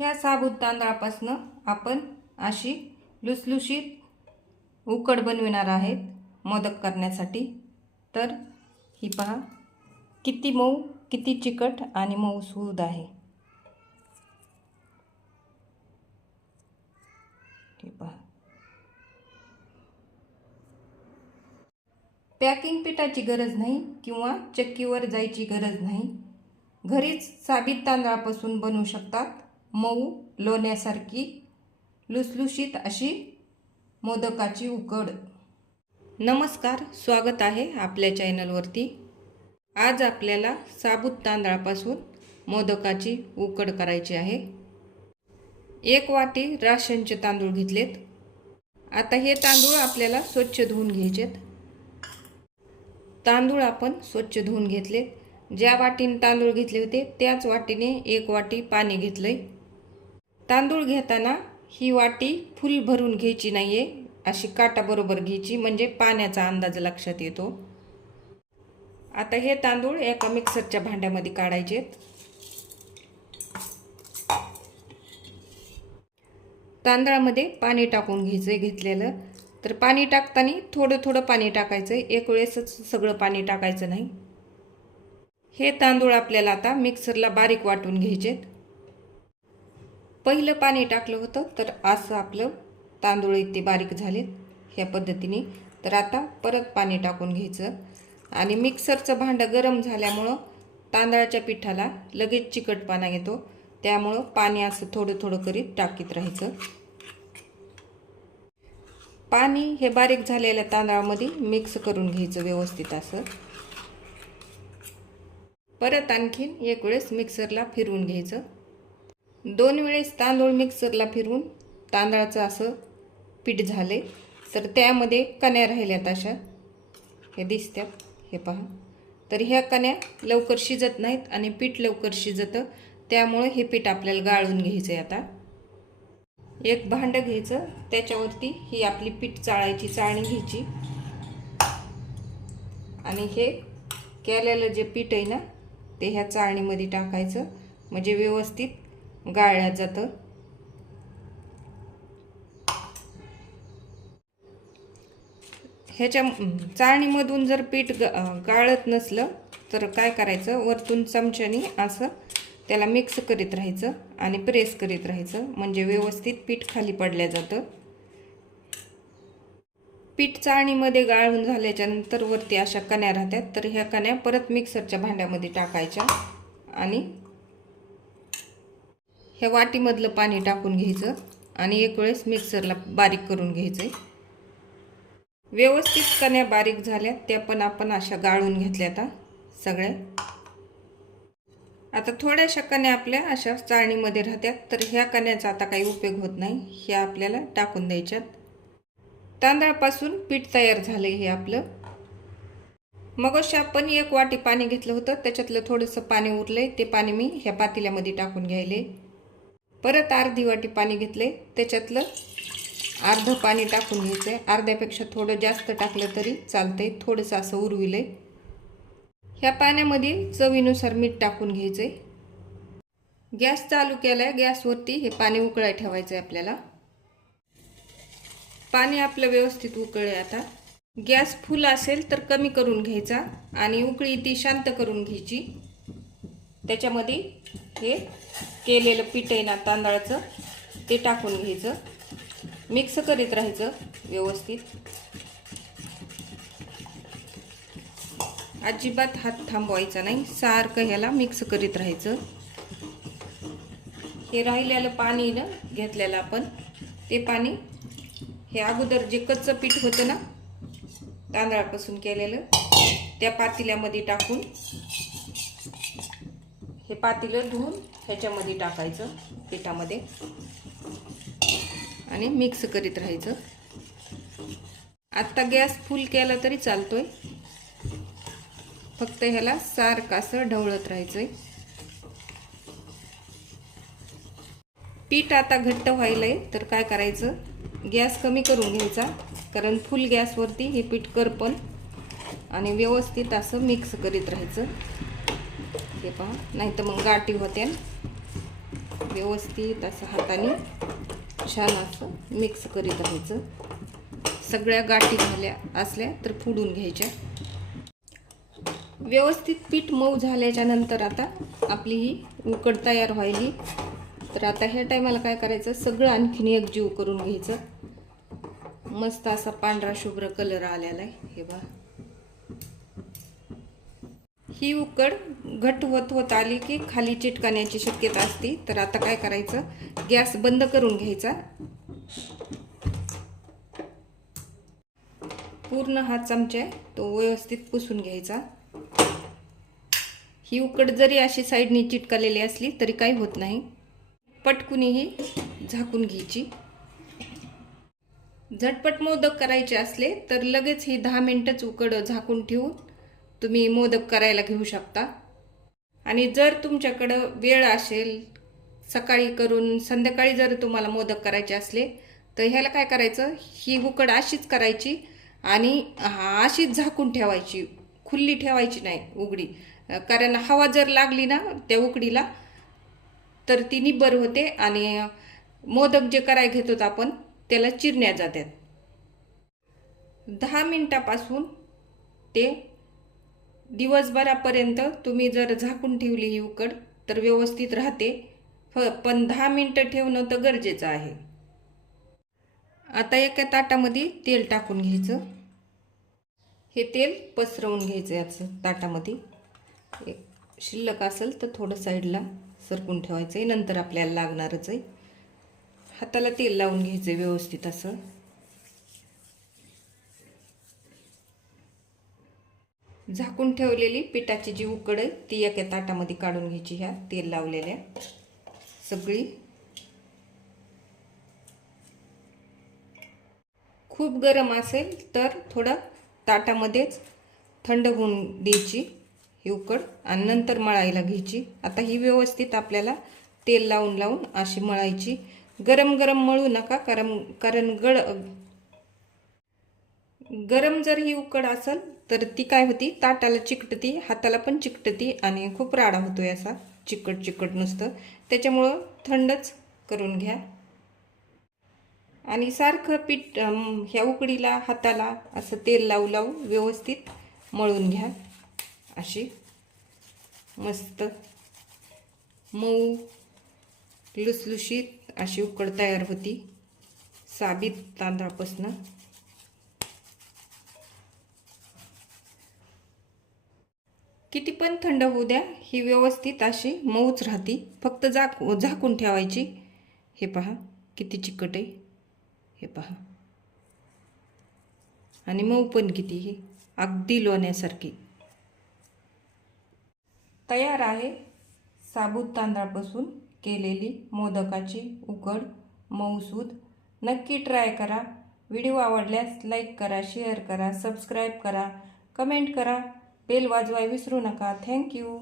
ह्या साबूत तांदळापासून आपण अशी लुसलुशीत उकड बनविणार आहेत मोदक करण्यासाठी। तर ही पहा किती मऊ, किती चिकट आणि मऊसूद आहे। हे पहा, पॅकिंग पिठाची गरज नाही किंवा चक्कीवर जायची गरज नाही। घरीच साबीत तांदळापासून बनवू शकतात मऊ लोण्यासारखी लुसलुशीत अशी मोदकाची उकड। नमस्कार, स्वागत आहे आपल्या चॅनलवरती। आज आपल्याला साबूत तांदळापासून मोदकाची उकड करायची आहे। 1 वाटी राशनचे तांदूळ घेतलेत। आता हे तांदूळ आपल्याला स्वच्छ धुवून घ्यायचेत। तांदूळ आपण स्वच्छ धुवून घेतले। ज्या वाटीने तांदूळ घेतले होते त्याच वाटीने 1 वाटी पाणी घेतलंय। तांदूळ घेताना ही वाटी फुल भरून घ्यायची नाहीये, अशी काटा बरोबर घ्यायची, म्हणजे पाण्याचा अंदाज लक्षात येतो। आता हे तांदूळ एका मिक्सरच्या भांड्यामध्ये काढायचे। तांदळामध्ये पाणी टाकून घ्यायचं घेतलेलं। तर पाणी टाकताना थोडं थोडं पाणी टाकायचं, एक वेळेसच सगळं पाणी टाकायचं नाही। हे तांदूळ आपल्याला आता मिक्सरला बारीक वाटून घ्यायचे। पहिलं पाणी टाकलं होतं तर असं आपलं तांदूळ इतके बारीक झाले ह्या पद्धतीने। तर आता परत पाणी टाकून घ्यायचं आणि मिक्सरचं भांडं गरम झाल्यामुळं तांदळाच्या पिठाला लगेच चिकटपणा येतो, त्यामुळं पाणी असं थोडं थोडं करीत टाकीत राहायचं। पाणी हे बारीक झालेल्या तांदळामध्ये मिक्स करून घ्यायचं व्यवस्थित असं। परत आणखीन एक वेळेस मिक्सरला फिरवून घ्यायचं। 2 वेळेस तांदूळ मिक्सरला फिरवून तांदळाचं असं पीठ झाले। तर त्यामध्ये कण्या राहिल्यात अशा, हे दिसतात, हे पहा। तर ह्या कण्या लवकर शिजत नाहीत आणि पीठ लवकर शिजतं, त्यामुळे हे पीठ आपल्याला गाळून घ्यायचं आहे। आता एक भांडं घ्यायचं, त्याच्यावरती ही आपली पीठ चाळायची चाळणी घ्यायची आणि हे केलेलं जे पीठ आहे ना ते ह्या चाळणीमध्ये टाकायचं, म्हणजे व्यवस्थित गाळलं जातं। ह्याच्या चाळणीमधून जर पीठ गाळत नसलं तर काय करायचं, वरतून चमच्याने असं त्याला मिक्स करीत राहायचं आणि प्रेस करीत राहायचं, म्हणजे व्यवस्थित पीठ खाली पडलं जातं। पीठ चाळणीमध्ये गाळून झाल्याच्या नंतर वरती अशा कण्या राहतात, तर ह्या कण्या परत मिक्सरच्या भांड्यामध्ये टाकायच्या आणि ह्या वाटीमधलं पाणी टाकून घ्यायचं आणि एक वेळेस मिक्सरला बारीक करून घ्यायचं। व्यवस्थित कण्या बारीक झाल्या, त्या पण आपण अशा गाळून घेतल्या आता सगळ्या। आता थोड्याशा कण्या आपल्या अशा चाळणीमध्ये राहतात, तर ह्या कण्याचा आता काही उपयोग होत नाही, ह्या आपल्याला टाकून द्यायच्यात। तांदळापासून पीठ तयार झाले हे आपलं। मगाशी आपण 1 वाटी पाणी घेतलं होतं, त्याच्यातलं थोडंसं पाणी उरले, ते पाणी मी ह्या पातेल्यामध्ये टाकून घ्यायले। परत अर्धी वाटी पाणी घेतले, त्याच्यातलं अर्ध पाणी टाकून घ्यायचंय। अर्ध्यापेक्षा थोडं जास्त टाकलं तरी चालतंय, थोडंसं असं उरविलंय। ह्या पाण्यामध्ये चवीनुसार मीठ टाकून घ्यायचंय। गॅस चालू केलाय, गॅसवरती हे पाणी उकळायला ठेवायचंय आपल्याला। पाणी आपलं व्यवस्थित उकळले। आता गॅस फुल असेल तर कमी करून घ्यायचा आणि उकळी ती शांत करून घ्यायची। त्याच्यामध्ये हे केलेलं पीठ आहे ना तांदळाचं ते टाकून घ्यायचं, मिक्स करीत राहायचं व्यवस्थित। अजिबात हात थांबवायचा नाही, सारखं ह्याला मिक्स करीत राहायचं। हे राहिलेलं पाणी ना घेतलेलं आपण, ते पाणी हे अगोदर जे कच्चं पीठ होतं ना तांदळापासून केलेलं, त्या पातेल्यामध्ये टाकून हे पातेलं धुवून ह्याच्यामध्ये टाकायचं पिठामध्ये आणि मिक्स करीत राहायचं। आता गॅस फुल केला तरी चालतोय, फक्त ह्याला सारखं असं ढवळत राहायचंय। पीठ आता घट्ट व्हायलंय, तर काय करायचं, गॅस कमी करून घ्यायचा, कारण फुल गॅसवरती हे पीठ करपण आणि व्यवस्थित असं मिक्स करीत राहायचं। हे पहा, नाही तर मग गाठी होत्या। व्यवस्थित असं हाताने छान असं मिक्स करीत राहायचं. सगळ्या गाठी झाल्या असल्या तर फोडून घ्यायच्या. व्यवस्थित पीठ मऊ झाल्याच्या नंतर आता आपली ही उकड तयार व्हायली. तर आता ह्या टायमाला काय करायचं, सगळं आणखीन एकजीव करून घ्यायचं. मस्त असा पांढरा शुभ्र कलर आलेला आहे. हे बघा, ही उकड घट होत आली की खाली चिटकण्याची शक्यता असते. तर आता काय करायचं, गॅस बंद करून घ्यायचा. पूर्ण हा चमचा तो व्यवस्थित पुसून घ्यायचा. ही उकड जरी अशी साईडनी चिटकलेली असली तरी काही होत नाही. पटकुनीही झाकून घ्यायची. झटपट मोदक करायचे असले तर लगेच ही 10 मिनिटच उकड झाकून ठेवून तुम्ही मोदक करायला घेऊ शकता. आणि जर तुमच्याकडं वेळ असेल, सकाळी करून संध्याकाळी जर तुम्हाला मोदक करायचे असले तर ह्याला काय करायचं, ही उकड अशीच करायची आणि अशीच झाकून ठेवायची, खुल्ली ठेवायची नाही उघडी. कारण हवा जर लागली ना त्या उकडीला तर ती निब्बर होते आणि मोदक जे करायला घेतो आपण त्याला चिरण्या जातात. 10 मिनिटापासून ते दिवसभरापर्यंत तुम्ही जर झाकून ठेवली ही उकड तर व्यवस्थित राहते. पण 10 मिनिटं ठेवणं तर गरजेचं आहे. आता एका ताटामध्ये तेल टाकून घ्यायचं. हे तेल पसरवून घ्यायचं याचं ताटामध्ये. शिल्लक असेल तर थोडं साईडला सरकून ठेवायचं आहे, नंतर आपल्याला लागणारच आहे. हाताला तेल लावून घ्यायचं व्यवस्थित असं. झाकून ठेवलेली पिठाची जी उकड आहे ती एका ताटामध्ये काढून घ्यायची. ह्या तेल लावलेल्या सगळी. खूप गरम असेल तर थोडं ताटामध्येच थंड होऊन द्यायची ही उकड आणि नंतर मळायला घ्यायची. आता ही व्यवस्थित आपल्याला तेल लावून लावून अशी मळायची. गरम गरम मळू नका, कारण गरम जर ही उकड असेल तर ती काय होती, ताटाला चिकटती, हाताला पण चिकटती आणि खूप राडा होतोय असा चिकट चिकट नुसतं. त्याच्यामुळं थंडच करून घ्या. आणि सारखं पीठ ह्या उकडीला हाताला असं तेल लावू लावू व्यवस्थित मळून घ्या. अशी मस्त मऊ लुसलुशीत अशी उकड तयार होती साबीत तांदळापासून. किती पण थंड होऊ द्या, ही व्यवस्थित अशी मऊच राहती. फक्त झाकून ठेवायची. हे पहा किती चिकट आहे, हे पहा. आणि मऊ पण किती, ही अगदी लोण्यासारखी तयार आहे. साबूत तांदळापासून केलेली मोदकाची उकड मऊसूद. नक्की ट्राय करा. व्हिडिओ आवडल्यास लाईक करा, शेअर करा, सबस्क्राईब करा, कमेंट करा, बेल वाजवायला विसरू नका. थँक्यू.